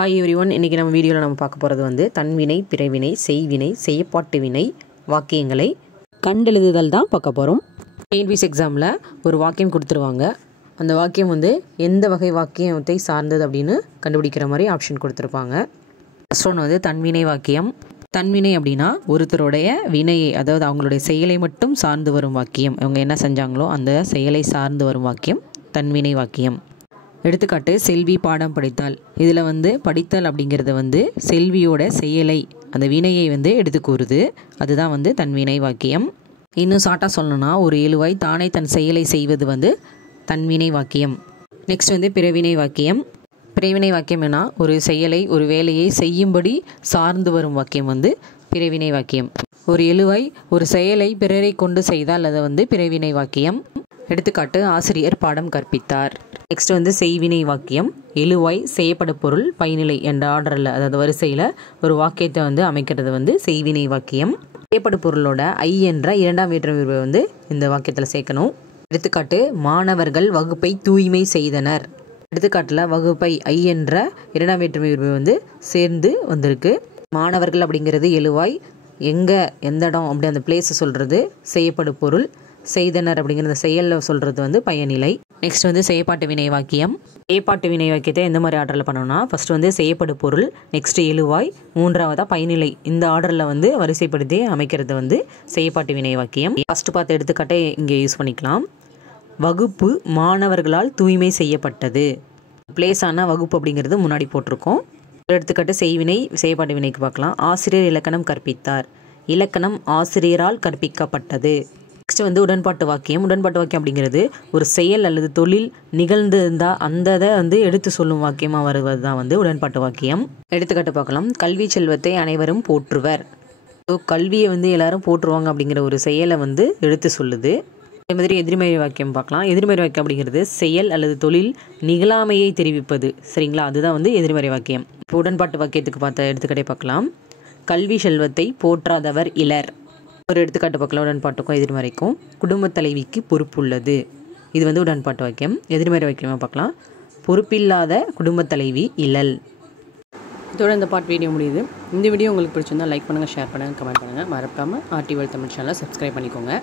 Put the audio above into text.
Hi everyone. இன்றைக்கி நம்ம வீடியோவில் நம்ம பார்க்க போகிறது வந்து தன்வினை, பிறவினை, செய்வினை, செய்யப்பாட்டு வினை வாக்கியங்களை கண்டெழுதுதல் தான் பார்க்க போகிறோம். டிஎன்பிஎஸ்சி எக்ஸாமில் ஒரு வாக்கியம் கொடுத்துருவாங்க. அந்த வாக்கியம் வந்து எந்த வகை வாக்கியத்தை சார்ந்தது அப்படின்னு கண்டுபிடிக்கிற மாதிரி ஆப்ஷன் கொடுத்துருப்பாங்க. ஃபர்ஸ்ட் ஒன்று வந்து தன்வினை வாக்கியம். தன்வினை அப்படின்னா ஒருத்தருடைய வினையை, அதாவது அவங்களுடைய செயலை மட்டும் சார்ந்து வரும் வாக்கியம். அவங்க என்ன செஞ்சாங்களோ அந்த செயலை சார்ந்து வரும் வாக்கியம் தன்வினை வாக்கியம். எடுத்துக்காட்டு, செல்வி பாடம் படித்தால். இதில் வந்து படித்தல் அப்படிங்கிறது வந்து செல்வியோட செயலை, அந்த வினையை வந்து எடுத்து கூறுது. அதுதான் வந்து தன்வினை வாக்கியம். இன்னும் ஷார்ட்டாக சொல்லணும்னா, ஒரு எழுவாய் தானே தன் செயலை செய்வது வந்து தன்வினை வாக்கியம். நெக்ஸ்ட் வந்து பிறவினை வாக்கியம். பிறவினை வாக்கியம் என்ன, ஒரு செயலை, ஒரு வேலையை செய்யும்படி சார்ந்து வரும் வாக்கியம் வந்து பிறவினை வாக்கியம். ஒரு எழுவாய் ஒரு செயலை பிறரை கொண்டு செய்தால் அது வந்து பிறவினை வாக்கியம். எடுத்துக்காட்டு, ஆசிரியர் பாடம் கற்பித்தார். நெக்ஸ்ட் வந்து செய்வினை வாக்கியம். எழுவாய், செய்யப்படும் பொருள், பயனிலை என்ற ஆர்டரில், அதாவது வரிசையில் ஒரு வாக்கியத்தை வந்து அமைக்கிறது வந்து செய்வினை வாக்கியம். செய்யப்படும் பொருளோட ஐ என்ற இரண்டாம் வேற்றுமை உருவை வந்து இந்த வாக்கியத்தில் சேர்க்கணும். எடுத்துக்காட்டு, மாணவர்கள் வகுப்பை தூய்மை செய்தனர். எடுத்துக்காட்டில் வகுப்பை ஐ என்ற இரண்டாம் வேற்றுமை உருவை வந்து சேர்ந்து வந்திருக்கு. மாணவர்கள் அப்படிங்கிறது எழுவாய், எங்கே எந்த இடம் அப்படி அந்த பிளேஸை சொல்கிறது செய்யப்படும் பொருள், செய்தனர் அப்படிங்கிற செயலில் சொல்கிறது வந்து பயனிலை. நெக்ஸ்ட் வந்து செய்யப்பாட்டு வினை வாக்கியம். செய்யப்பாட்டு வினை வாக்கியத்தை எந்த மாதிரி ஆர்டரில் பண்ணணும்னா, ஃபர்ஸ்ட் வந்து செய்யப்படும் பொருள், நெக்ஸ்ட் எழுவாய், மூன்றாவதாக பயனிலை, இந்த ஆர்டரில் வந்து வரிசைப்படுத்தி அமைக்கிறது வந்து செய்யப்பாட்டு வினை வாக்கியம். ஃபர்ஸ்ட் பார்த்து எடுத்துக்காட்டை இங்கே யூஸ் பண்ணிக்கலாம். வகுப்பு மாணவர்களால் தூய்மை செய்யப்பட்டது. பிளேஸான வகுப்பு அப்படிங்கிறது முன்னாடி போட்டிருக்கோம். எடுத்துக்காட்டு செய்வினை, செய்யப்பாட்டு வினைக்கு பார்க்கலாம். ஆசிரியர் இலக்கணம் கற்பித்தார். இலக்கணம் ஆசிரியரால் கற்பிக்கப்பட்டது. நெக்ஸ்ட் வந்து உடன்பாட்டு வாக்கியம். உடன்பாட்டு வாக்கியம் அப்படிங்கிறது ஒரு செயல் அல்லது தொழில் நிகழ்ந்திருந்தால் அந்த இதை வந்து எடுத்து சொல்லும் வாக்கியமாக வருவது தான் வந்து உடன்பாட்டு வாக்கியம். எடுத்துக்காட்டு பார்க்கலாம். கல்வி செல்வத்தை அனைவரும் போற்றுவர். ஸோ கல்வியை வந்து எல்லாரும் போற்றுவாங்க அப்படிங்கிற ஒரு செயலை வந்து எடுத்து சொல்லுது. அதே மாதிரி எதிர்மறை வாக்கியம் பார்க்கலாம். எதிர்மறை வாக்கியம் அப்படிங்கிறது செயல் அல்லது தொழில் நிகழாமையை தெரிவிப்பது. சரிங்களா, அதுதான் வந்து எதிர்மறை வாக்கியம். இப்போ உடன்பாட்டு வாக்கியத்துக்கு பார்த்த எடுத்துக்காட்டே பார்க்கலாம். கல்வி செல்வத்தை போற்றாதவர் இலர். ஒரு எடுத்துக்காட்டு பார்க்கலாம். உடன்பாட்டுக்கும் எதிர்மறைக்கும். குடும்பத் தலைவிக்கு பொறுப்புள்ளது. இது வந்து உடன்பாட்டு வாக்கியம். எதிர்மறை வாக்கியமாக பார்க்கலாம். பொறுப்பில்லாத குடும்பத் தலைவி இலல். இதோட இந்த பார்ட் வீடியோ முடியுது. இந்த வீடியோ உங்களுக்கு பிடிச்சிருந்தால் லைக் பண்ணுங்கள், ஷேர் பண்ணுங்கள், கமெண்ட் பண்ணுங்கள். மறக்காமல் ஆர்டி வேர்ல்ட் தமிழ் சேனலை சப்ஸ்கிரைப் பண்ணிக்கோங்க.